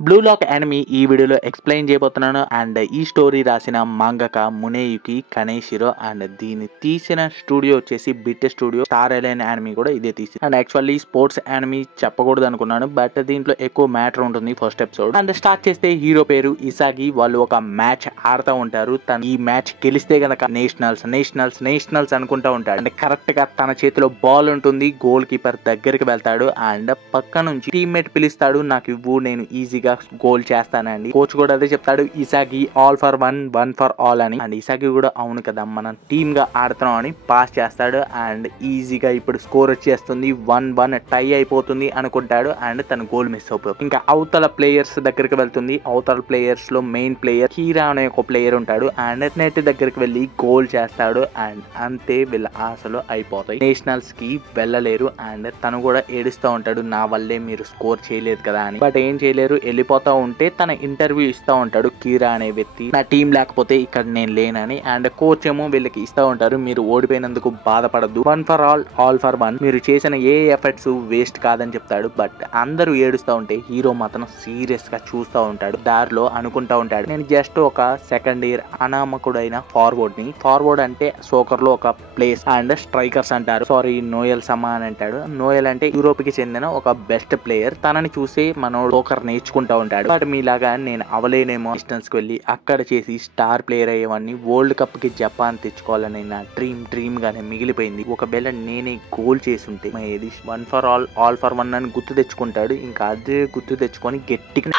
Blue lock anime ఈ వీడియోలో explain చేయబోతున్నాను. అండ్ ఈ స్టోరీ రాసిన మాంగక మునేయుకి కనేషిరో అండ్ దీన్ని తీసిన స్టూడియో వచ్చేసి bit studio. Star align anime కూడా ఇదే తీసి. అండ్ యాక్చువల్లీ స్పోర్ట్స్ యానిమీ చెప్పకూడదు అనుకున్నాను, బట్ దీంట్లో ఎక్కువ మ్యాటర్ ఉంటుంది ఫస్ట్ ఎపిసోడ్. అండ్ స్టార్ట్ చేస్తే హీరో పేరు ఇసాగి. వాళ్ళు ఒక మ్యాచ్ ఆడుతూ ఉంటారు. తను ఈ మ్యాచ్ గెలిస్తే గనక నేషనల్స్ అనుకుంటా ఉంటాడు. అండ్ కరెక్ట్ గా తన చేతిలో బాల్ ఉంటుంది. గోల్ కీపర్ దగ్గరికి వెళ్తాడు అండ్ పక్క నుంచి టీమ్మేట్ పిలుస్తాడు, నాకు ఇవ్వు, నేను ఈజీగా గోల్ చేస్తానండి. కోచ్ కూడా అదే చెప్తాడు, Isagi all for one for all అని. అండ్ ఇసాగి కూడా అవును కదా, మనం టీమ్ గా ఆడుతున్నాం అని పాస్ చేస్తాడు. అండ్ ఈజీగా ఇప్పుడు స్కోర్ వచ్చేస్తుంది, 1-1 టై అయిపోతుంది అనుకుంటాడు. అండ్ తన గోల్ మిస్ అయిపోతుంది. ఇంకా అవతల ప్లేయర్స్ దగ్గరికి వెళ్తుంది. అవతల ప్లేయర్స్ లో మెయిన్ ప్లేయర్ కీరా అనే ఒక ప్లేయర్ ఉంటాడు. అండ్ నెట్ దగ్గరికి వెళ్ళి గోల్ చేస్తాడు. అండ్ అంతే వీళ్ళ ఆశలు అయిపోతాయి. నేషనల్స్ కి వెళ్ళలేరు. అండ్ తను కూడా ఏడుస్తూ ఉంటాడు, నా వల్లే మీరు స్కోర్ చేయలేదు కదా అని. బట్ ఏం చేయలేరు, వెళ్ళిపోతా ఉంటే తన ఇంటర్వ్యూ ఇస్తా ఉంటాడు కీరా అనే వ్యక్తి, నా టీం లేకపోతే ఇక్కడ నేను లేనని. అండ్ కోచ్ ఏమో వీళ్ళకి ఇస్తా ఉంటారు, మీరు ఓడిపోయినందుకు బాధపడద్దు, 1 ఫర్ ఆల్ ఫర్ 1, మీరు చేసిన ఏ ఎఫర్ట్స్ వేస్ట్ కాదని చెప్తాడు. బట్ అందరూ ఏడుస్తూ ఉంటే హీరో మాత్రం సీరియస్ గా చూస్తూ ఉంటాడు. దారిలో అనుకుంటా ఉంటాడు, నేను జస్ట్ ఒక సెకండ్ ఇయర్ అనామకుడైన ఫార్వర్డ్ ని. ఫార్వర్డ్ అంటే సోకర్ లో ఒక ప్లేస్ అండ్ స్ట్రైకర్స్ అంటారు. సారీ, నోయల్ సమా అని అంటాడు. నోయల్ అంటే యూరోప్ కి చెందిన ఒక బెస్ట్ ప్లేయర్. తనని చూసి మనోడు సోకర్ నేర్చుకుంటా ఉంటాడు. బట్ మీలాగా నేను అవలేనేమో, డిస్టెన్స్ కి వెళ్ళి అక్కడ చేసి స్టార్ ప్లేయర్ అయ్యేవాడిని, వరల్డ్ కప్ కి జపాన్ తెచ్చుకోవాలని నా డ్రీమ్ గానే మిగిలిపోయింది. ఒకవేళ నేనే గోల్ చేసుంటే ఇది 1 ఫర్ ఆల్ ఫర్ 1 అని గుర్తు తెచ్చుకుంటాడు. ఇంకా అదే గుర్తు తెచ్చుకొని గట్టిగా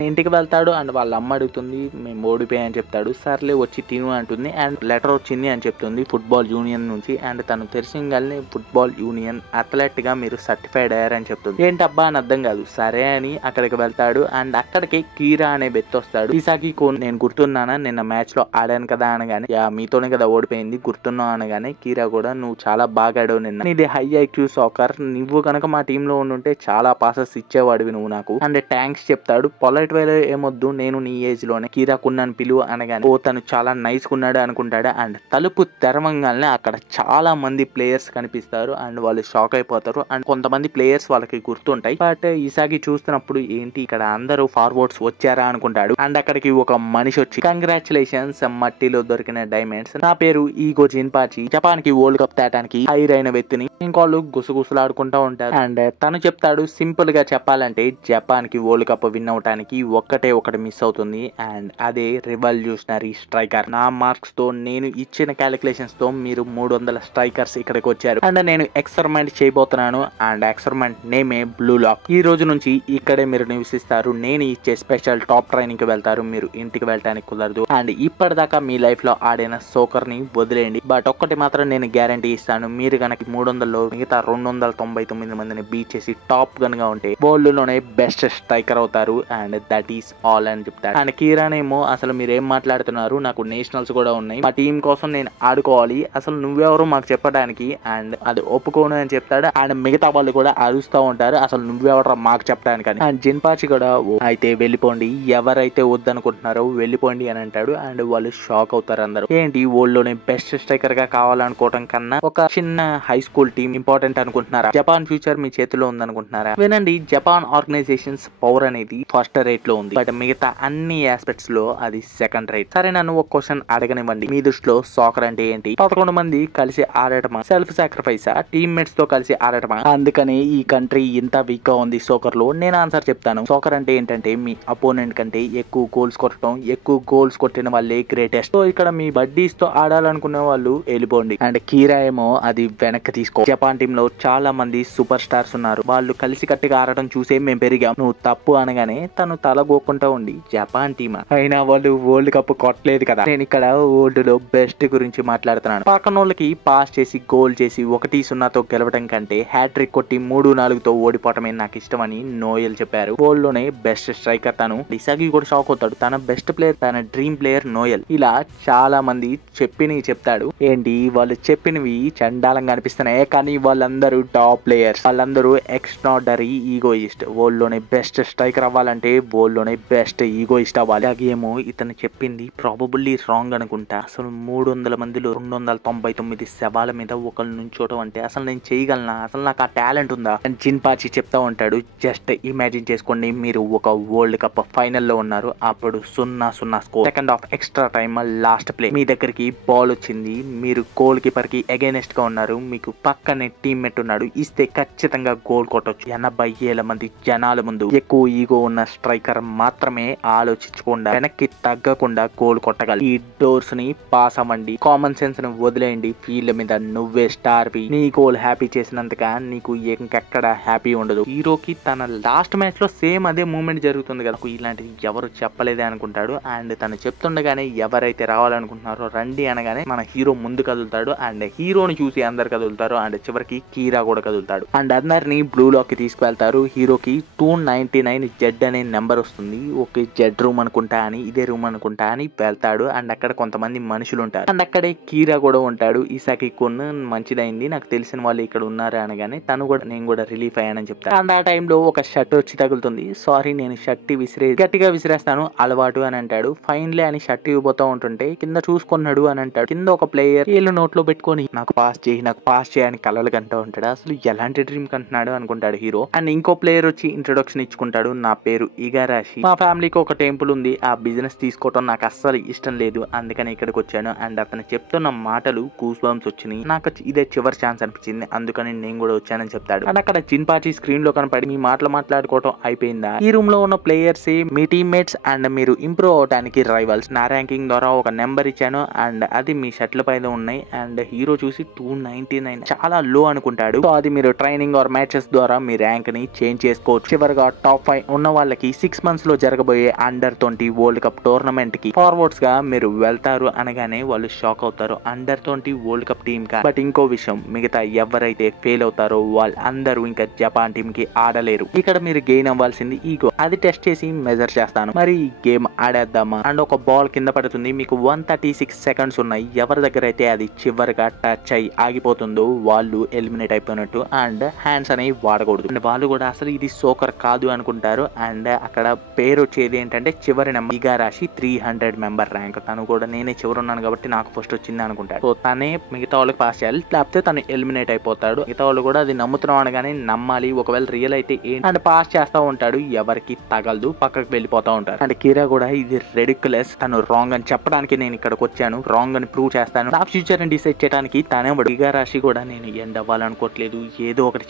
ఇంటికి వెళ్తాడు. అండ్ వాళ్ళ అమ్మ అడుగుతుంది, మేము ఓడిపోయాయని చెప్తాడు. సర్లే వచ్చి తిను అంటుంది. అండ్ లెటర్ వచ్చింది అని చెప్తుంది ఫుట్బాల్ యూనియన్ నుంచి. అండ్ తను తెలిసింగానే ఫుట్బాల్ యూనియన్ అథ్లెట్ గా మీరు సర్టిఫైడ్ అయ్యారని చెప్తుంది. ఏంటబ్బా అని అర్థం కాదు. సరే అని అక్కడికి వెళ్తాడు. అండ్ అక్కడికి కీరా అనే వ్యక్తి వస్తాడు. ఈసాకి నేను గుర్తున్నానా, నిన్న మ్యాచ్ లో ఆడాను కదా అనగానే, మీతోనే కదా ఓడిపోయింది, గుర్తున్నావు అనగానే కీరా కూడా, నువ్వు చాలా బాగా ఆడావు నిన్న, నీది హై ఐక్యూ సాకర్, నువ్వు కనుక మా టీమ్ లో ఉండుంటే చాలా పాసెస్ ఇచ్చేవాడివి నువ్వు నాకు. అండ్ థ్యాంక్స్ చెప్తాడు. పొలైట్ వేలో ఏమొద్దు, నేను నీ ఏజ్ లోనే కీరా కున్నాను పిలువు అనగానే, ఓ తను చాలా నైస్ కున్నాడు అనుకుంటాడు. అండ్ తలుపు తెరవంగానే అక్కడ చాలా మంది ప్లేయర్స్ కనిపిస్తారు. అండ్ వాళ్ళు షాక్ అయిపోతారు. అండ్ కొంతమంది ప్లేయర్స్ వాళ్ళకి గుర్తుంటాయి. బట్ ఈసాగి చూస్తున్నప్పుడు ఏంటి ఇక్కడ అందరూ ఫార్వర్డ్స్ వచ్చారా అనుకుంటాడు. అండ్ అక్కడికి ఒక మనిషి వచ్చి, కంగ్రాచులేషన్స్, మట్టిలో దొరికిన డైమండ్స్, నా పేరు ఈగో జిన్పాచి, జపాన్ కి వరల్డ్ కప్ తేటానికి హైర్ అయిన వ్యక్తిని. ఇంకోళ్ళు గుసగుసలాడుకుంటా ఉంటారు. అండ్ తను చెప్తాడు, సింపుల్ గా చెప్పాలంటే జపాన్ కి వరల్డ్ కప్ విన్ అవటానికి ఒకటి మిస్ అవుతుంది. అండ్ అదే రివల్యూషనరీ స్ట్రైకర్. నా మార్క్స్ తో, నేను ఇచ్చిన క్యాలిక్యులేషన్స్ తో మీరు 300 స్ట్రైకర్స్ ఇక్కడికి వచ్చారు. అండ్ నేను ఎక్స్పెరిమెంట్ చేయబోతున్నాను. అండ్ ఎక్స్పెరిమెంట్ నేమే బ్లూ లాక్. ఈ రోజు నుంచి ఇక్కడే మీరు నివసిస్తారు. నేను ఇచ్చే స్పెషల్ టాప్ ట్రైనింగ్ కి వెళ్తారు. మీరు ఇంటికి వెళ్ళడానికి కుదరదు. అండ్ ఇప్పటిదాకా మీ లైఫ్ లో ఆడిన సోకర్ ని వదిలేయండి. బట్ ఒక్కటి మాత్రం నేను గ్యారంటీ ఇస్తాను, మీరు కనుక 300లో మిగతా 299 మందిని బీట్ చేసి టాప్ గన్ గా ఉంటే వరల్డ్ లోనే బెస్ట్ స్ట్రైకర్ అవుతారు. అండ్ దట్ ఈస్ ఆల్ అని చెప్తాడు. అండ్ కీరానేమో, అసలు మీరు ఏం మాట్లాడుతున్నారు, నాకు నేషనల్స్ కూడా ఉన్నాయి, మా టీం కోసం నేను ఆడుకోవాలి, అసలు నువ్వెవరు మాకు చెప్పడానికి, అండ్ అది ఒప్పుకోను అని చెప్తాడు. అండ్ మిగతా వాళ్ళు కూడా అరుస్తూ ఉంటారు, అసలు నువ్వెవరు మాకు చెప్పడానికి అని. అండ్ జిన్పాచి కూడా, అయితే వెళ్ళిపోండి, ఎవరైతే వద్దనుకుంటున్నారో వెళ్ళిపోండి అని అంటాడు. అండ్ వాళ్ళు షాక్ అవుతారు అందరూ. ఏంటి వరల్డ్ లోనే బెస్ట్ స్ట్రైకర్ గా కావాలనుకోవటం కన్నా ఒక చిన్న హై స్కూల్ టీం ఇంపార్టెంట్ అనుకుంటున్నారా? జపాన్ ఫ్యూచర్ మీ చేతిలో ఉందనుకుంటున్నారా? వినండి, జపాన్ ఆర్గనైజేషన్స్ పవర్ అనేది ఫస్ట్ రేట్ లో ఉంది, బట్ మిగతా అన్ని ఆస్పెక్ట్స్ లో అది సెకండ్ రేట్. సరే, నన్ను ఒక క్వశ్చన్ అడగనివ్వండి, మీ దృష్టిలో సాకర్ అంటే ఏంటి? 11 మంది కలిసి ఆడటమా, సెల్ఫ్ సాక్రిఫైసా, టీమ్మేట్స్ తో కలిసి ఆడటమా? అందుకనే ఈ కంట్రీ ఇంత వీక్ గా ఉంది సోకర్ లో. నేను ఆన్సర్ చెప్తాను. సోకర్ అంటే ఏంటంటే మీ అపోనెంట్ కంటే ఎక్కువ గోల్స్ కొట్టడం, ఎక్కువ గోల్స్ కొట్టిన వాళ్ళే గ్రేటెస్ట్. సో ఇక్కడ మీ బడ్డీస్ తో ఆడాలనుకునే వాళ్ళు వెళ్ళిపోండి. అండ్ కీరా ఏమో, అది వెనక్కి తీసుకో, జపాన్ టీమ్ లో చాలా మంది సూపర్ స్టార్స్ ఉన్నారు, వాళ్ళు కలిసి కట్టిగా ఆడటం చూసే మేము పెరిగాం, నువ్వు తప్పు అనగానే తను తలగోకుంటా ఉండి, జపాన్ టీమా, అయినా వాళ్ళు వరల్డ్ కప్ కొట్టలేదు కదా, నేను ఇక్కడ వరల్డ్ లో బెస్ట్ గురించి మాట్లాడుతున్నాను. పక్కన వాళ్ళకి పాస్ చేసి గోల్ చేసి 1-0తో గెలవడం కంటే హ్యాట్రిక్ కొట్టి 3-4తో ఓడిపోవటమే నాకు ఇష్టం అని నోయల్ చెప్పారు. వరల్డ్ లోనే బెస్ట్ స్ట్రైకర్ తను. ఇసాగి కూడా షాక్ అవుతాడు, తన బెస్ట్ ప్లేయర్, తన డ్రీమ్ ప్లేయర్ నోయల్. ఇలా చాలా మంది చెప్పినవి చెప్తాడు. ఏంటి వాళ్ళు చెప్పినవి చండాలంగా అనిపిస్తున్నాయి, కానీ వాళ్ళందరూ టాప్ ప్లేయర్స్, వాళ్ళందరూ ఎక్స్ట్రాడనరీ ఈగోయిస్ట్. వరల్డ్ లోనే బెస్ట్ స్ట్రైకర్ అవ్వాలంటే వరల్డ్ లోనే బెస్ట్ ఈగోయిస్ట్ అవ్వాలి. ఆ గేమ్ ఇతను చెప్పింది ప్రాబబుల్లీ రాంగ్ అనుకుంటా. అసలు 300 మందిలో 299 శవాల మీద ఒకళ్ళు నుంచోటం అంటే అసలు నేను చేయగలనా, అసలు నాకు ఆ టాలెంట్ ఉందా అని జిన్పాచి చెప్తా ఉంటాడు. జస్ట్ ఇమాజిన్ చేసుకోండి, మీరు ఒక వరల్డ్ కప్ ఫైనల్లో ఉన్నారు, అప్పుడు 0-0 score, second half extra time last play, మీ దగ్గరికి బాల్ వచ్చింది, మీరు గోల్ కీపర్ కి అగైనెస్ట్ గా ఉన్నారు, మీకు పక్కనే టీమ్మేట్ ఉన్నాడు, ఇస్తే ఖచ్చితంగా గోల్ కొట్టొచ్చు. 80,000 మంది జనాల ముందు ఎక్కువ ఈగో ఉన్న స్ట్రైకర్ మాత్రమే ఆలోచించకుండా వెనక్కి తగ్గకుండా గోల్ కొట్టగలరు. ఈ డోర్స్ ని పాస్ అవ్వండి, కామన్ సెన్స్ ని వదిలేయండి, ఫీల్డ్ మీద నువ్వే స్టార్ వి, నీ గోల్ హ్యాపీ చేసినంతగా నీకు ఇంకెక్కడ హ్యాపీ ఉండదు. హీరోకి తన లాస్ట్ మ్యాచ్ లో సేమ్ అదే మూమెంట్ జరుగుతుంది కదా, ఇలాంటిది ఎవరు చెప్పలేదే అనుకుంటాడు. అండ్ తను చెప్తుండగానే ఎవరైతే రావాలనుకుంటున్నారో రండి అనగానే మన హీరో ముందు కదులుతాడు. అండ్ హీరోని చూసి అందరు కదులుతారు. అండ్ చివరికి కీరా కూడా కదులుతాడు. అండ్ అందరినీ బ్లూ లోకి తీసుకువెళ్తారు. హీరోకి 299 జెడ్ అనే నెంబర్ వస్తుంది. ఓకే, జెడ్ రూమ్ అనుకుంటా అని, ఇదే రూమ్ అనుకుంటా అని వెళ్తాడు. అండ్ అక్కడ కొంతమంది మనుషులు ఉంటారు. అండ్ అక్కడే కీరా కూడా ఉంటాడు. ఈసాకి కొన్ని మంచిదైంది, నాకు తెలిసిన వాళ్ళు ఇక్కడ ఉన్నారు అనగానే తను కూడా నేను కూడా రిలీఫ్ అయ్యానని చెప్తాను. అండ్ ఆ టైంలో ఒక షర్ట్ వచ్చి తగులుతుంది. సారీ, నేను షర్ట్ గట్టిగా విసిరేస్తాను అలవాటు అని అంటాడు. ఫైన్లే అని షర్ట్ ఇవ్వబోతా ఉంటుంటే కింద చూసుకున్నాడు అని అంటాడు. కింద ఒక ప్లేయర్ ఏళ్ళు నోట్లో పెట్టుకొని నాకు పాస్ చేయని కలలు కంటూ ఉంటాడు. అసలు ఎలాంటి డ్రీమ్ కంటున్నాడు అనుకుంటాడు హీరో. అండ్ ఇంకో ప్లేయర్ వచ్చి ఇంట్రొడక్షన్ ఇచ్చుకుంటాడు. నా పేరు ఇగారాషి, మా ఫ్యామిలీకి ఒక టెంపుల్ ఉంది, ఆ బిజినెస్ తీసుకోవటం నాకు అస్సలు ఇష్టం లేదు, అందుకని ఇక్కడికి వచ్చాను. అండ్ అతను చెప్తున్న మాటలు గూస్ బంప్స్ వచ్చినాయి, నాకు ఇదే చివరి ఛాన్స్ అనిపించింది, అందుకని నేను కూడా వచ్చానని చెప్తాడు. అండ్ అక్కడ జిన్పాచి స్క్రీన్ లో కనపడి మీ మాట్లాడుకోవటం అయిపోయిందా, ఈ రూమ్ లో ఉన్న ప్లేయర్స్ మీ టీమ్మేట్స్ అండ్ మీరు ఇంప్రూవ్ అవడానికి రైవల్స్, నా ర్యాంకింగ్ ద్వారా ఒక నెంబర్ ఇచ్చాను అండ్ అది మీ షర్ట్ల పైన ఉన్నాయి. అండ్ హీరో చూసి 299 చాలా లో అనుకుంటాడు. సో అది మీరు ట్రైనింగ్ ఆర్ మ్యాచెస్ ద్వారా మీ ర్యాంక్ ని చేంజ్ చేసుకోవచ్చు. చివరిగా టాప్ 5 ఉన్న వాళ్ళకి 6 months లో జరగబోయే అండర్-20 వరల్డ్ కప్ టోర్నమెంట్ కి ఫార్వర్డ్స్ గా మీరు వెళ్తారు అనగానే వాళ్ళు షాక్ అవుతారు. అండర్-20 వరల్డ్ కప్ టీమ్ కా. బట్ ఇంకో విషయం, మిగతా ఎవరైతే ఫెయిల్ అవుతారో వాళ్ళందరూ ఇంకా జపాన్ టీమ్ కి ఆడలేరు. ఇక్కడ మీరు గెయిన్ అవ్వాల్సింది ఈగో, అది టెస్ట్ చేసి మెజర్ చేస్తాను. మరి గేమ్ ఆడేద్దామా. అండ్ ఒక బాల్ కింద పడుతుంది, మీకు 136 seconds ఉన్నాయి, ఎవరి దగ్గర అయితే అది చివరిగా టచ్ అయ్యి ఆగిపోతుందో వాళ్ళు ఎలిమినేట్ అయిపోయినట్టు. అండ్ హ్యాండ్స్ అనేవి వాడకూడదు. అండ్ వాళ్ళు కూడా అసలు ఇది సోకర్ కాదు అనుకుంటారు. అండ్ అక్కడ పేరు వచ్చేది ఏంటంటే చివరి నెంబర్ ఇగారాషి 300 మెంబర్ ర్యాంక్, తను కూడా నేనే చివరి ఉన్నాను కాబట్టి నాకు ఫస్ట్ వచ్చింది అనుకుంటాడు. సో తనే మిగతా వాళ్ళకి పాస్ చేయాలి, లేకపోతే తను ఎలిమినేట్ అయిపోతాడు. మిగతా వాళ్ళు కూడా అది నమ్ముతున్నాం అనగానే నమ్మాలి, ఒకవేళ రియల్ అయితే ఏంటి అండ్ పాస్ చేస్తా ఉంటాడు, ఎవరికి తగలదు, పక్కకు వెళ్ళిపోతా ఉంటారు. అండ్ కీరా కూడా ఇది రెడిక్యులస్, తను రాంగ్ అని చెప్పడానికి నేను ఇక్కడికి వచ్చాను, రాంగ్ అని ప్రూవ్ చేస్తాను, నా ఫ్యూచర్ ని డిసైడ్ చేయడానికి తనే ఇగారాషి కూడా నేను ఎండ్ అవ్వాలనుకోవట్లేదు, ఏదో ఒకటి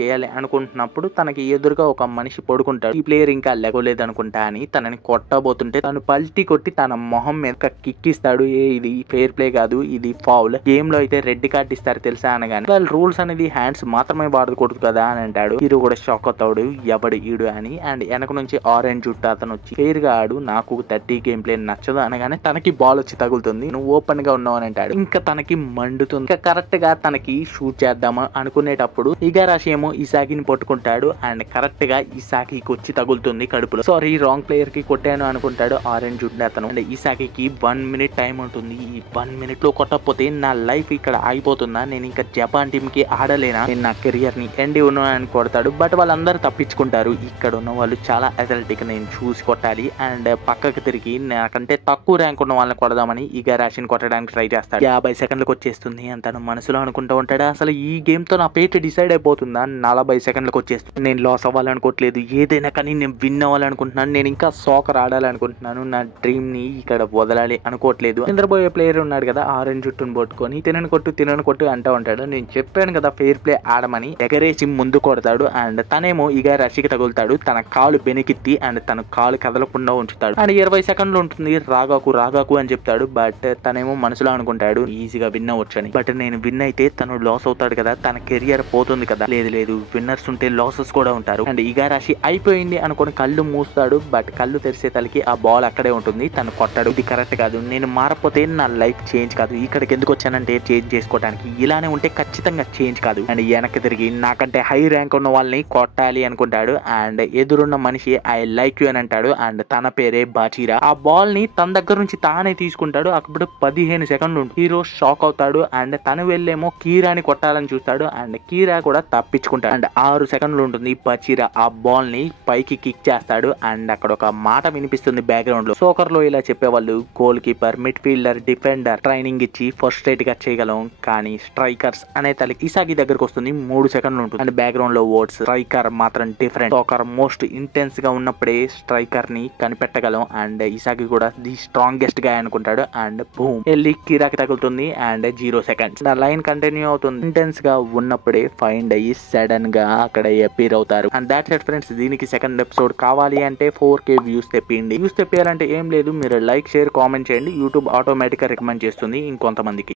చేయాలి అనుకుంటున్నప్పుడు తనకి ఎదురుగా ఒక మనిషి పడుకుంటాడు. ఈ ప్లేయర్ ఇంకా లెగలేదు అనుకుంటా అని తనని కొట్టబోతుంటే తను పల్టీ కొట్టి తన మొహం మీద కిక్కిస్తాడు. ఇది ఫెయిర్ ప్లే కాదు, ఇది ఫౌల్, గేమ్ లో అయితే రెడ్ కార్డ్ ఇస్తారు తెలుసా అనగానే వాళ్ళ రూల్స్ అనేది హ్యాండ్స్ మాత్రమే వాడకూడదు కదా అని అంటాడు. హీరో కూడా షాక్ అవుతాడు, ఎవడు ఈడు అని. అండ్ వెనక నుంచి ఆరెంజ్ జుట్టు అతను వచ్చి ఫెయిర్ గా ఆడు, నాకు 30 గేమ్ ప్లే నచ్చదు అనగానే తనకి బాల్ వచ్చి తగులుతుంది, నువ్వు ఓపెన్ గా ఉన్నావు అని అంటాడు. ఇంకా తనకి మండుతుంది. ఇంకా కరెక్ట్ గా తనకి షూట్ చేద్దామా అనుకునేటప్పుడు ఇగారాషి ఏమో ఇసాకిని పట్టుకుంటాడు. అండ్ కరెక్ట్ గా ఇసాకి వచ్చి తగులుతుంది కడుపులో. సారీ, రాంగ్ ప్లేయర్ కి కొట్టాను అనుకుంటాడు ఆరెంజ్ జుట్టు అతను. అండ్ ఇసాకి 1 minute టైం ఉంటుంది, ఈ 1 minute లో కొట్టకపోతే నా లైఫ్ ఇక్కడ ఆగిపోతుందా, నేను ఇంకా జపాన్ టీమ్ కి ఆడలేనా, నేను నా కెరియర్ ని ఎండ్ అని కొడతాడు. బట్ వాళ్ళందరూ తప్పించుకుంటారు. ఇక్కడ ఉన్న వాళ్ళు చాలా అథ్లెటిక్, నేను చూసి కొట్టాలి. అండ్ పక్కకు తిరిగి నాకంటే తక్కువ ర్యాంక్ ఉన్న వాళ్ళని కొడదామని ఇగారాషిని కొట్టడానికి ట్రై చేస్తాడు. 50 seconds వచ్చేస్తుంది అని తను మనసులో అనుకుంటూ ఉంటాడు. అసలు ఈ గేమ్ తో నా పేట డిసైడ్ అయిపోతుందా, 40 seconds వచ్చేస్తుంది, నేను లాస్ అవ్వాలనుకోవట్లేదు, ఏదైనా కానీ నేను విన్ అవ్వాలనుకుంటున్నాను, నేను ఇంకా సాకర్ ఆడాలనుకుంటున్నాను, నా డ్రీమ్ ని ఇక్కడ వదలాలి అనుకోవట్లేదు. నిద్రపోయే ప్లేయర్ ఉన్నాడు కదా ఆరెంజ్ జుట్టును పట్టుకొని తినను కొట్టు అంటూ ఉంటాడు. నేను చెప్పాను కదా ఫెయిర్ ప్లే ఆడమని, ఎగరేసి ముందు కొడతాడు. అండ్ తనేమో ఇగారాషికి తగులుతాడు, తన కాలు బెనికిత్తి అండ్ తన కాలు కదలకుండా ఉంచుతాడు. అండ్ 20 seconds ఉంటుంది, రాగాకు అని చెప్తాడు. బట్ తనేమో మనసులో అనుకుంటాడు ఈజీగా విన్ అవ్వచ్చు అని. బట్ నేను విన్ అయితే తను లాస్ అవుతాడు కదా, తన కెరియర్ పోతుంది కదా. లేదు, విన్నర్స్ ఉంటే లాసెస్ కూడా ఉంటారు. అండ్ ఇగారాషి అయిపోయింది అనుకుని కళ్ళు మూస్తాడు. బట్ కళ్ళు తెరిసే తలకి ఆ బాల్ అక్కడే ఉంటుంది, తను కొట్టాడు. ఇది కరెక్ట్ కాదు, నేను మారపోతే నా లైఫ్ చేంజ్ కాదు, ఇక్కడికి ఎందుకు వచ్చానంటే చేంజ్ చేసుకోవడానికి, ఇలానే ఉంటే ఖచ్చితంగా చేంజ్ కాదు. అండ్ వెనక్కి తిరిగి నాకంటే హై ర్యాంక్ ఉన్న వాళ్ళని కొట్టాలి అనుకుంటాడు. అండ్ ఎదురున్న మనిషి ఐ లైక్ యూ అని అంటాడు. అండ్ తన పేరే బాచీరా. ఆ బాల్ ని తన దగ్గర నుంచి తానే తీసుకుంటాడు. అప్పుడు 15 seconds ఉంటుంది. హీరో షాక్ అవుతాడు. అండ్ తను వెళ్ళేమో కీరాని కొట్టాలని చూస్తాడు. అండ్ కీరా కూడా తప్పించుకుంటాడు. అండ్ 6 seconds ఉంటుంది. బచీరా ఆ బాల్ ని పైకి కిక్ చేస్తాడు అండ్ అక్కడ ఒక మాట వినిపిస్తుంది బ్యాక్గ్రౌండ్ లో. సోకర్ లో ఇలా చెప్పేవాళ్ళు goal keeper, mid fielder, defender training ఇచ్చి ఫస్ట్ రేట్ గా చేయగలం, కానీ స్ట్రైకర్స్ అనే తల్లి ఇసాకి దగ్గరకు వస్తుంది 3 సెకండ్లు ఉంటుంది అండ్ బ్యాక్గ్రౌండ్ లో వర్డ్స్ స్ట్రైకర్ మాత్రం డిఫరెంట్. సోకర్ మోస్ట్ ఇంటెన్స్ గా ఉన్నప్పుడే స్ట్రైకర్ ని కనిపెట్టగలం అండ్ ఇసాకి కూడా ది స్ట్రాంగెస్ట్ గా అనుకుంటాడు అండ్ బూమ్ వెళ్ళి కిరాకి తగులుతుంది అండ్ 0 సెకండ్స్. లైన్ కంటిన్యూ అవుతుంది. ఇంటెన్స్ గా ఉన్నప్పుడే ఫైండ్ అయ్యి సడన్ గా అక్కడ అపీర్ అవుతారు. And that's it friends. దీనికి సెకండ్ ఎపిసోడ్ కావాలి అంటే 4K వ్యూస్ తెప్పియండి. వ్యూస్ తెప్పియాలంటే ఏం లేదు, మీరు లైక్, షేర్, కామెంట్ చేయండి. యూట్యూబ్ ఆటోమేటిక్ గా రికమెండ్ చేస్తుంది ఇంకొంతమందికి.